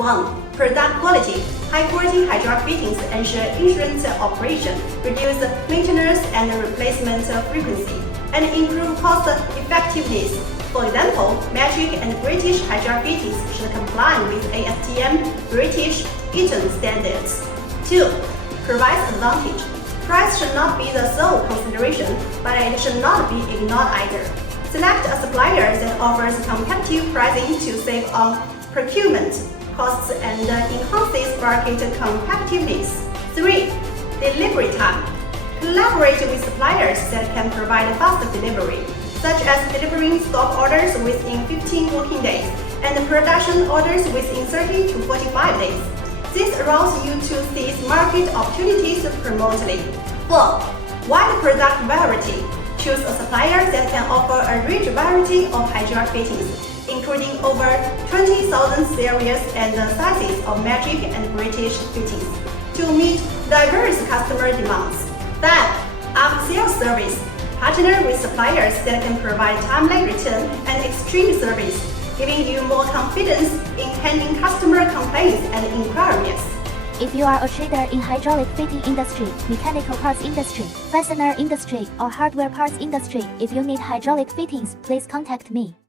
1. Product quality. High-quality hydraulic fittings ensure insurance operation, reduce maintenance and replacement frequency, and improve cost effectiveness. For example, metric and British hydraulic fittings should comply with ASTM British Eaton standards. 2. Price advantage. Price should not be the sole consideration, but it should not be ignored either. Select a supplier that offers competitive pricing to save on procurement costs and enhances market competitiveness. 3. Delivery time. Collaborate with suppliers that can provide fast delivery, such as delivering stock orders within 15 working days and production orders within 30 to 45 days. This allows you to seize market opportunities promptly. 4. Wide product variety. Choose a supplier that can offer a rich variety of hydraulic fittings, including over 20,000 series and sizes of metric and British fittings, to meet diverse customer demands. 5. After-sales service. Partner with suppliers that can provide timely return and extreme service, giving you more confidence in handling customer complaints and inquiries. If you are a trader in hydraulic fitting industry, mechanical parts industry, fastener industry, or hardware parts industry, if you need hydraulic fittings, please contact me.